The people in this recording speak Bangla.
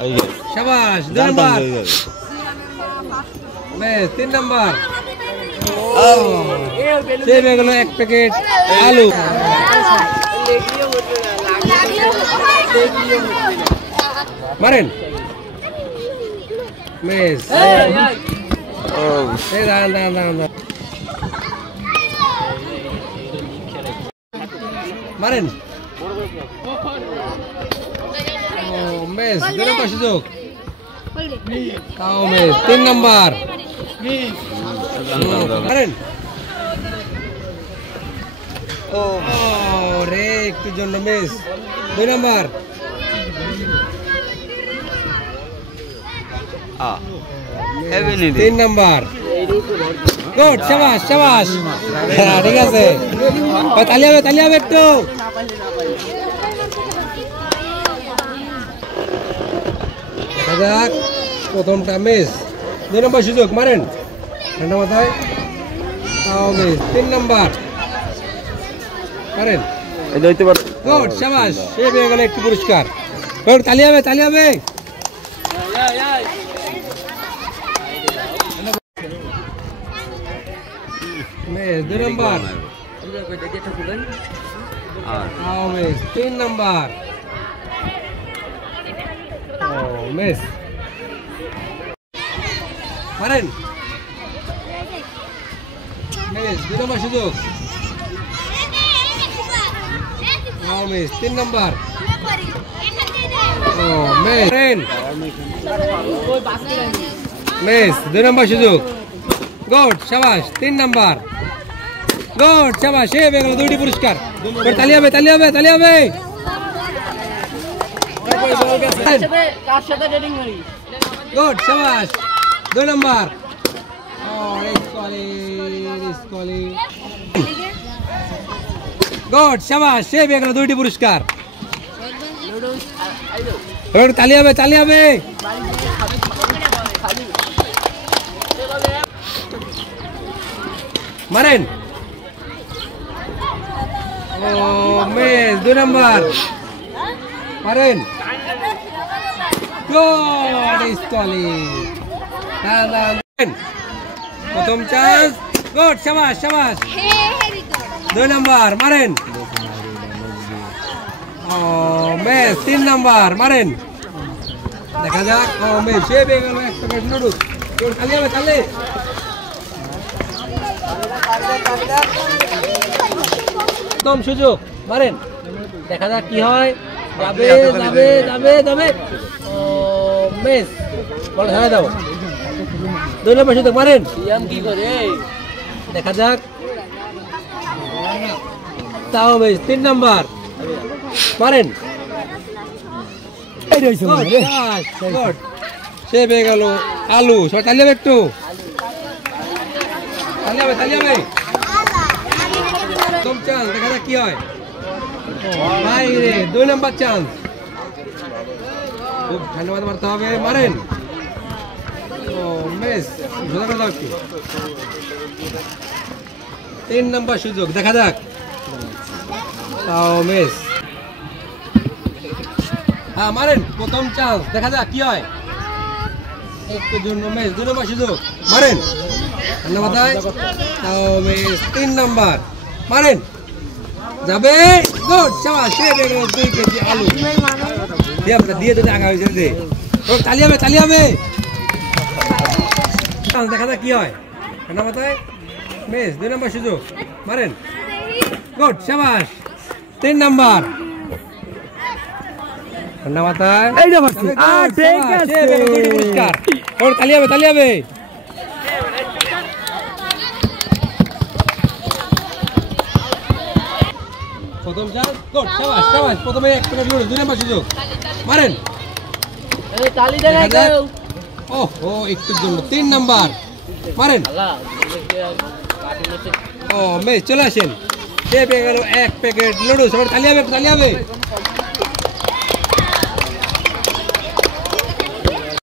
शाबाश 2 नंबर बेस 3 नंबर सेब হয়ে গেল 1 প্যাকেট আলু মারেন বেস এই দাঁড়ান মারেন মেস 2 নম্বর সুযোগ তাও মেস 3 নম্বর মারেন ও রে একটু জন্য মেস 2 নম্বর तीन नंबर गुड शाबाश शाबाश ठीक আছে তালিয়া একটু দেখ প্রথমটা মিস 2 নম্বর সুযোগ মারেন ঠান্ডা মাথায় তাও মিস 3 নম্বর মারেন এই দইতে পার গুড শাবাশ সে পেয়ে গেল একটু পুরস্কার গুড তালিয়া হবে Mes 2 नंबर आओ mes 3 नंबर mes मारेन mes 2 नंबर सुযোগ आओ mes 3 number mes mes 2 number सुযোগ गुड शाबाश 3 नंबर गुड शाबाश ये बेगल দুইটি পুরস্কার और তালি হবে কার সাথে রেডিং করি गुड शाबाश 2 नंबर और ইসকলি गुड शाबाश ये बेगल দুইটি পুরস্কার और তালি হবে मारेन mes 2 नंबर मारेन गुड इस्कली प्रथम चांस गुड शाबाश 2 नंबर मारेन mes 3 नंबर मारेन देखा जाक mes সে পেয়ে গেল এক প্যাকেট নুডলস তালি প্রথম সুযোগ মারেন দেখা যাক কি হয় যাবে মেস বল ধরে দাও 2 নম্বর সুযোগ মারেন কি করে দেখা যাক তাও মেস 3 নম্বর মারেন এই রইছে গুড সে পেয়ে গেল আলু সব তালি হবে একটু তালি হবে প্রথম চান্স দেখা যাক কি হয় ভাই রে 2 নম্বর চান্স খুব ঠান্ডা মারতে হবে মারেন মেস সোজা করে দাও একটু 3 নম্বর সুযোগ দেখা যাক তাও মেস হ্যাঁ মারেন প্রথম চান্স দেখা যাক কি হয় একটু জন্য মেস 2 নম্বর সুযোগ মারেন ঠান্ডা মাথায় তাও মেস 3 নম্বর মারেন যাবে গুড শাবাশ সে বেগল 2 কেজি আলু দিয়ে তো আগা হইছে দে ও তালি হবে দেখা যাক কি হয় ঠান্ডা মাথায় মেস 2 নম্বর সুযোগ মারেন গুড শাবাশ 3 নম্বর ঠান্ডা মাথায় এইটা মারছি ঠিক আছে সে বেগল 2টি পুরস্কার ওর তালি হবে প্রথম চান্স গুড শাবাশ প্রথমে এক প্যাকেট নুডলস 2 নম্বর সুযোগ মারেন এই তালি দেখাই দাও ওহো একটু জন্য 3 নম্বর মারেন মেস চলে আসেন সে পেয়ে গেল 1 প্যাকেট নুডলস তালি হবে